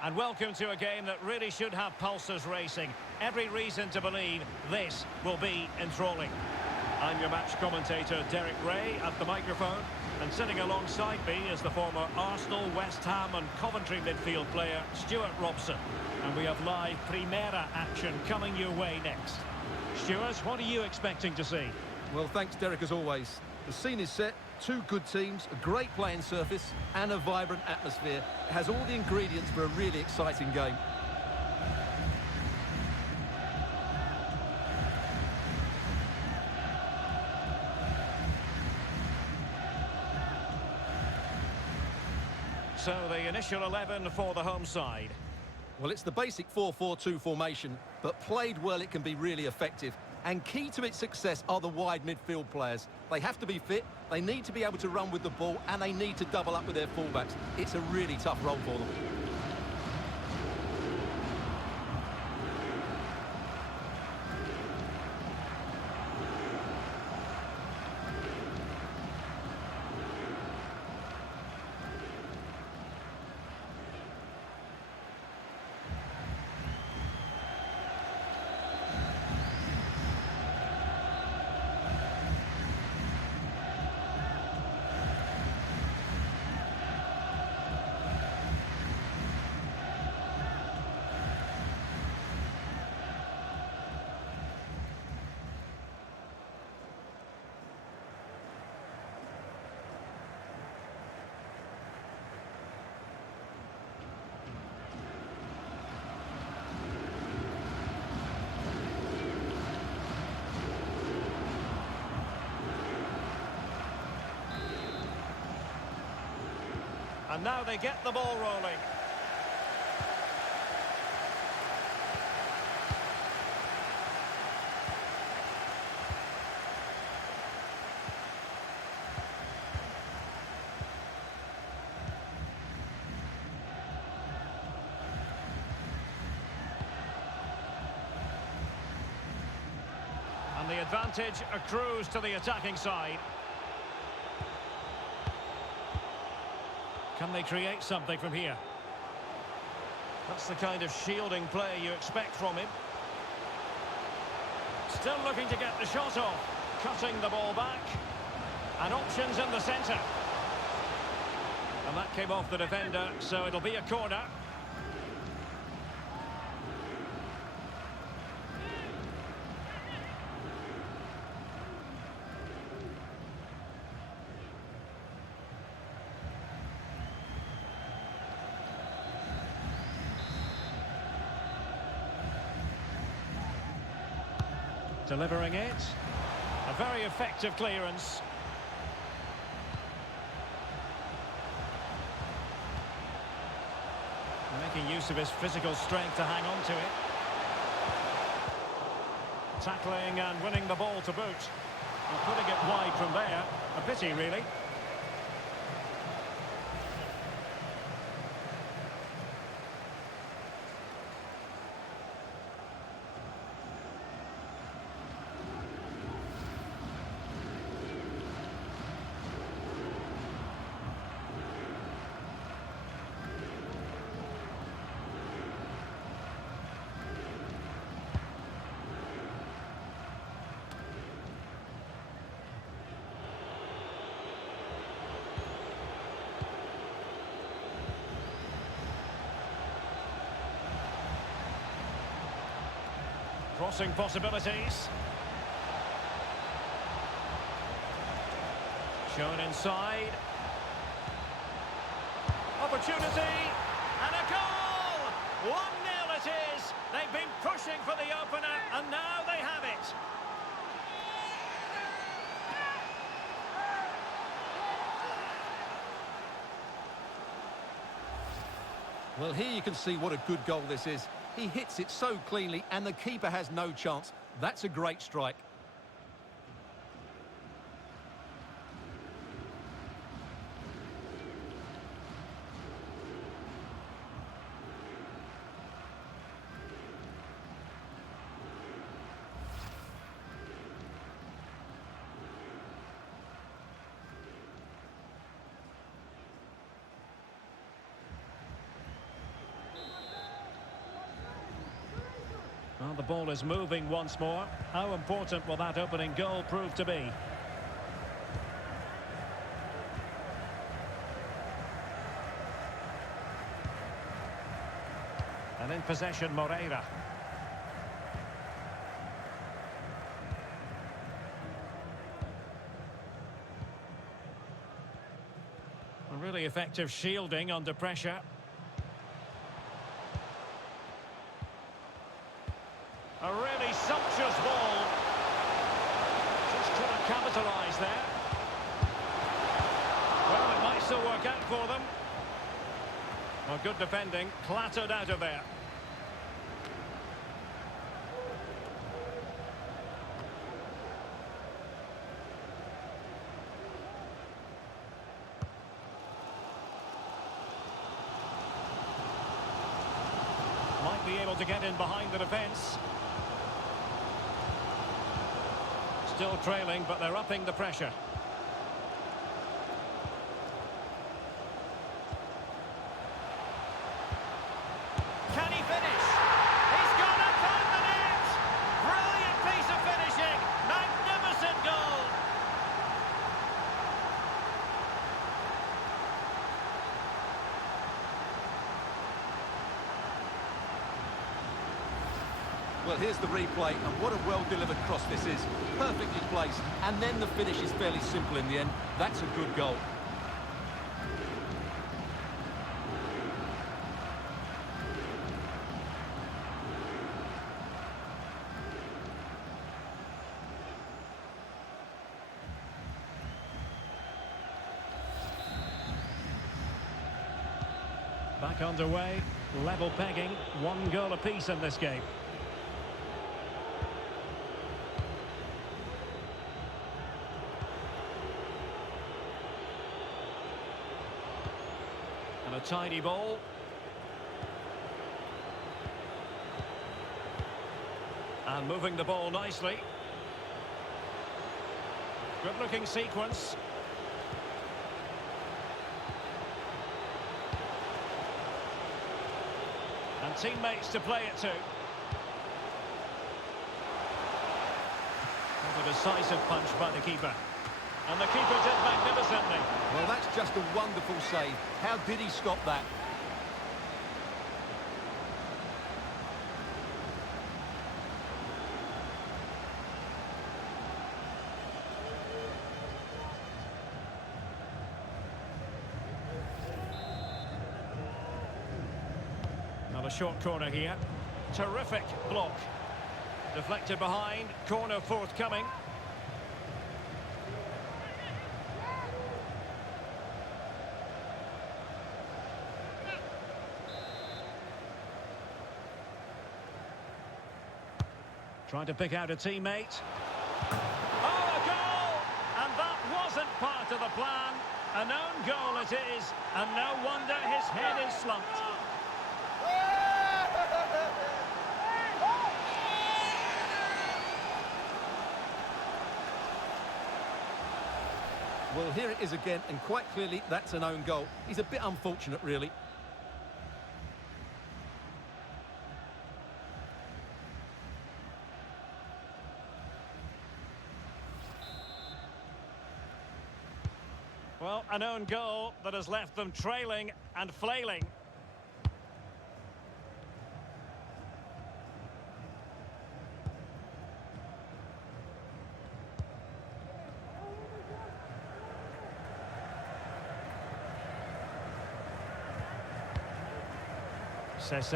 And welcome to a game that really should have pulses racing. Every reason to believe this will be enthralling. I'm your match commentator, Derek Ray, at the microphone. And sitting alongside me is the former Arsenal, West Ham and Coventry midfield player, Stuart Robson. And we have live Primera action coming your way next. Stuart, what are you expecting to see? Well, thanks, Derek, as always. The scene is set, two good teams, a great playing surface and a vibrant atmosphere. It has all the ingredients for a really exciting game. So the initial 11 for the home side. Well, it's the basic 4-4-2 formation, but played well it can be really effective. And key to its success are the wide midfield players. They have to be fit, they need to be able to run with the ball, and they need to double up with their fullbacks. It's a really tough role for them. And now they get the ball rolling. And the advantage accrues to the attacking side. Can they create something from here? That's the kind of shielding play you expect from him. Still looking to get the shot off. Cutting the ball back. And options in the centre. And that came off the defender, so it'll be a corner. Delivering it. A very effective clearance. Making use of his physical strength to hang on to it. Tackling and winning the ball to boot. And putting it wide from there. A pity, really. Crossing possibilities. Shown inside. Opportunity. And a goal! 1-0 it is. They've been pushing for the opener, and now they have it. Well, here you can see what a good goal this is. He hits it so cleanly and the keeper has no chance. That's a great strike. And the ball is moving once more. How important will that opening goal prove to be? And in possession, Moreira. A really effective shielding under pressure. A really sumptuous ball. Just trying to capitalise there. Well, it might still work out for them. Well, good defending, clattered out of there. Might be able to get in behind the defence. Still trailing, but they're upping the pressure. Can he finish? He's gone and found the net! Brilliant piece of finishing! Magnificent goal! Well, here's the replay, and what a well-delivered cross this is. Perfectly placed, and then the finish is fairly simple in the end. That's a good goal. Back underway, level pegging, 1 goal apiece in this game. And a tidy ball. And moving the ball nicely. Good-looking sequence. And teammates to play it to. What a decisive punch by the keeper. And the keeper did magnificently. Well, that's just a wonderful save. How did he stop that? Another short corner here. Terrific block. Deflected behind. Corner forthcoming. Trying to pick out a teammate. Oh, a goal! And that wasn't part of the plan. An own goal it is, and no wonder his head is slumped. Well, here it is again, and quite clearly that's an own goal. He's a bit unfortunate, really. Well, an own goal that has left them trailing and flailing. Sese.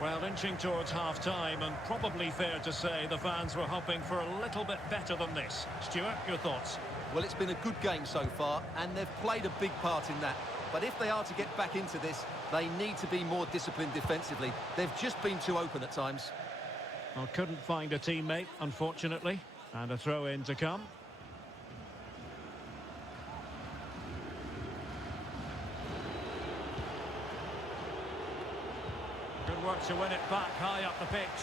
Well, inching towards half-time, and probably fair to say the fans were hoping for a little bit better than this. Stuart, your thoughts? Well, it's been a good game so far, and they've played a big part in that. But if they are to get back into this, they need to be more disciplined defensively. They've just been too open at times. Well, couldn't find a teammate, unfortunately. And a throw-in to come. Good work to win it back high up the pitch.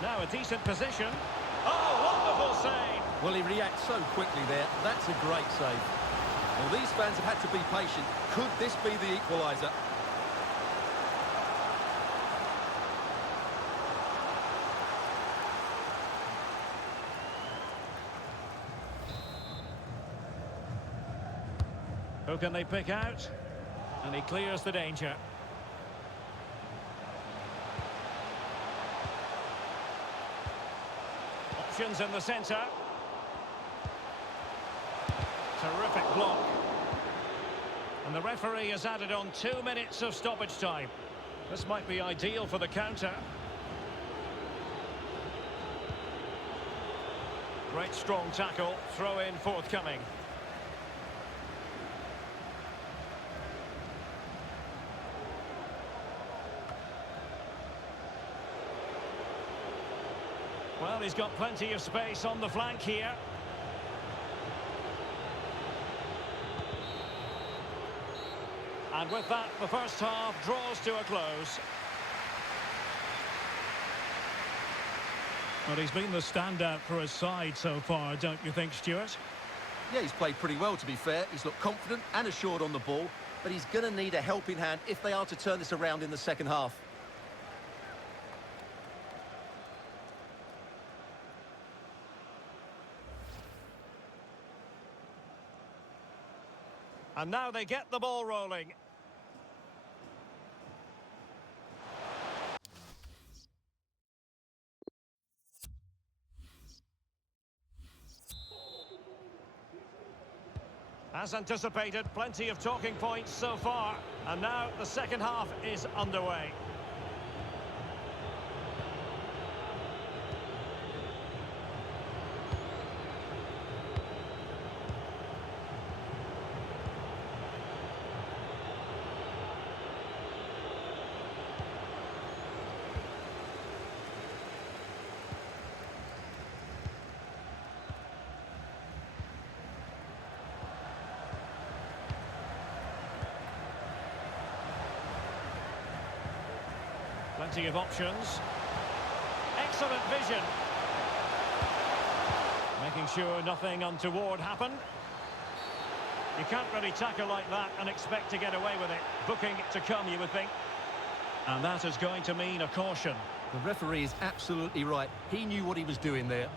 Now a decent position. Oh, wonderful save! Well, he reacts so quickly there. That's a great save. Well, these fans have had to be patient. Could this be the equaliser? Who can they pick out? And he clears the danger. Options in the centre. Terrific block. And the referee has added on 2 minutes of stoppage time. This might be ideal for the counter. Great strong tackle, throw in forthcoming. Well, he's got plenty of space on the flank here. And with that, the first half draws to a close. Well, he's been the standout for his side so far, don't you think, Stuart? Yeah, he's played pretty well, to be fair. He's looked confident and assured on the ball, but he's going to need a helping hand if they are to turn this around in the second half. And now they get the ball rolling. As anticipated, plenty of talking points so far. And now the second half is underway. Plenty of options. Excellent vision. Making sure nothing untoward happened. You can't really tackle like that and expect to get away with it. Booking to come, you would think. And that is going to mean a caution. The referee is absolutely right. He knew what he was doing there.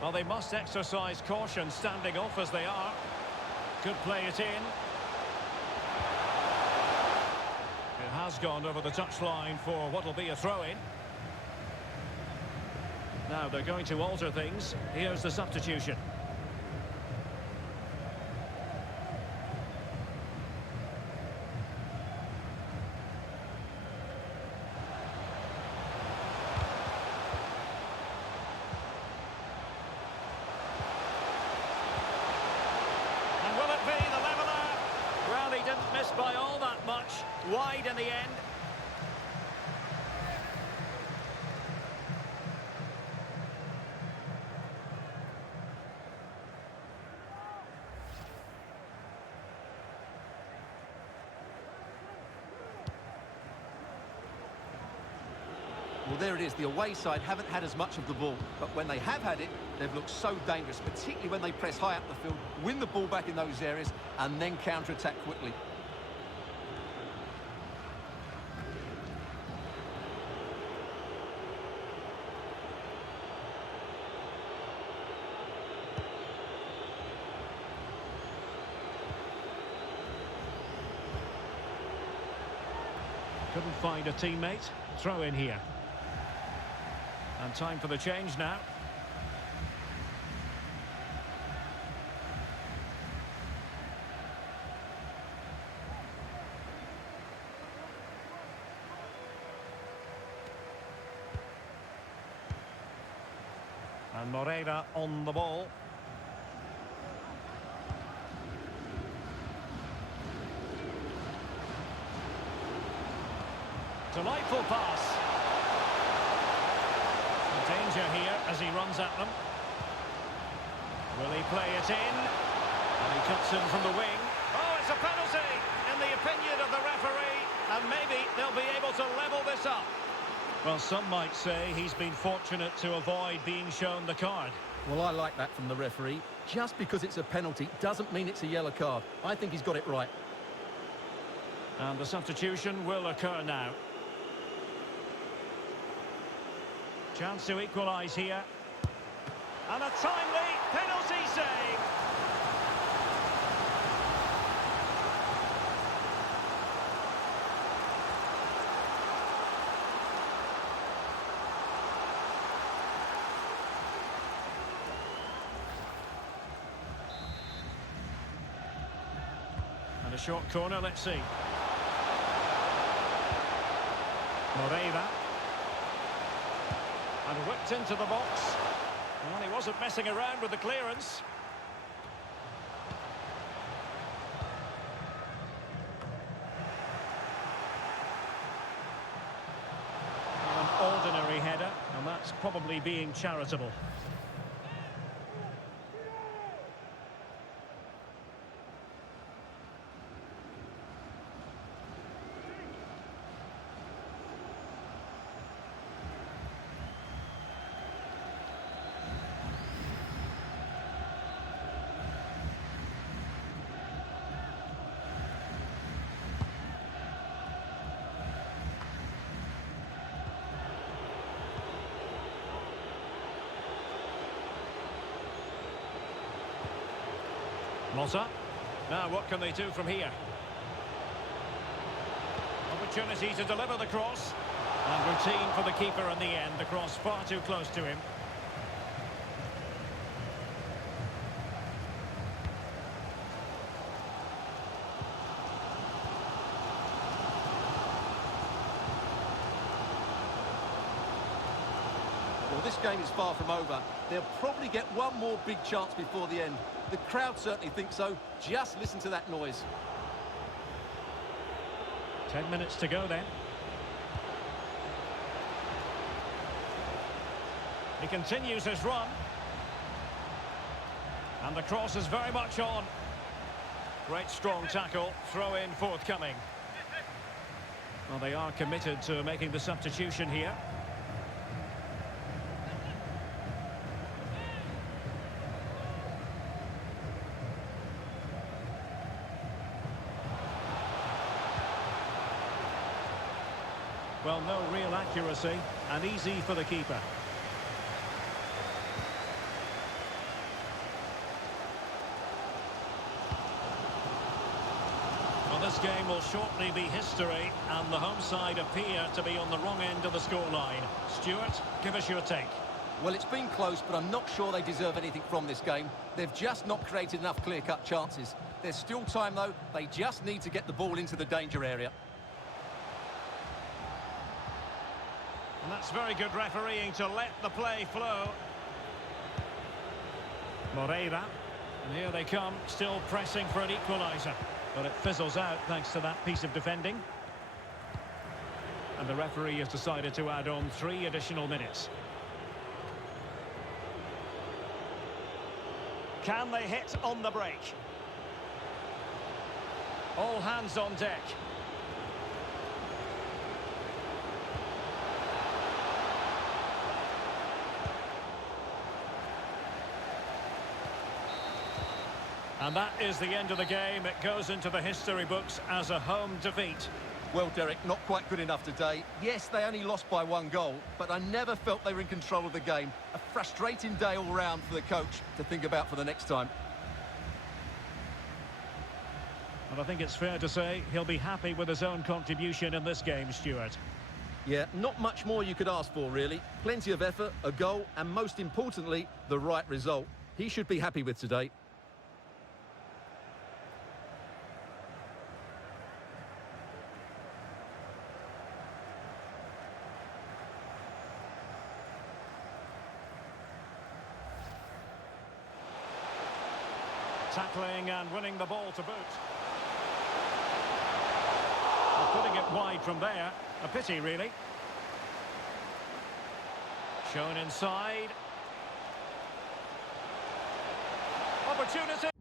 Well, they must exercise caution standing off as they are. Could play it in. It has gone over the touchline for what will be a throw-in. Now they're going to alter things. Here's the substitution. Didn't miss by all that much. Wide in the end. Well, there it is. The away side haven't had as much of the ball, but when they have had it, they've looked so dangerous, particularly when they press high up the field, win the ball back in those areas, and then counter-attack quickly. Couldn't find a teammate. Throw in here. And time for the change now. And Moreira on the ball. Delightful pass. Danger here as he runs at them. Will he play it in? And he cuts in from the wing. Oh, it's a penalty in the opinion of the referee. And maybe they'll be able to level this up. Well, some might say he's been fortunate to avoid being shown the card. Well, I like that from the referee. Just because it's a penalty doesn't mean it's a yellow card. I think he's got it right. And the substitution will occur now. Chance to equalise here. And a timely penalty save. And a short corner, let's see. Moreira. And whipped into the box. Well, he wasn't messing around with the clearance. An ordinary header, and that's probably being charitable. Motta. Now what can they do from here? Opportunity to deliver the cross. And routine for the keeper in the end. The cross far too close to him. Well, this game is far from over. They'll probably get one more big chance before the end. The crowd certainly think so. Just listen to that noise. 10 minutes to go then. He continues his run. And the cross is very much on. Great strong tackle. Throw in forthcoming. Well, they are committed to making the substitution here. Well, no real accuracy, and easy for the keeper. Well, this game will shortly be history, and the home side appear to be on the wrong end of the scoreline. Stuart, give us your take. Well, it's been close, but I'm not sure they deserve anything from this game. They've just not created enough clear-cut chances. There's still time, though. They just need to get the ball into the danger area. And that's very good refereeing to let the play flow. Moreira. And here they come, still pressing for an equaliser. But it fizzles out thanks to that piece of defending. And the referee has decided to add on 3 additional minutes. Can they hit on the break? All hands on deck. And that is the end of the game. It goes into the history books as a home defeat. Well, Derek, not quite good enough today. Yes, they only lost by 1 goal, but I never felt they were in control of the game. A frustrating day all round for the coach to think about for the next time. And I think it's fair to say he'll be happy with his own contribution in this game, Stuart. Yeah, not much more you could ask for, really. Plenty of effort, a goal, and most importantly, the right result. He should be happy with today. Tackling and winning the ball to boot. They're putting it Wide from there. A pity, really. Shown inside. Opportunity.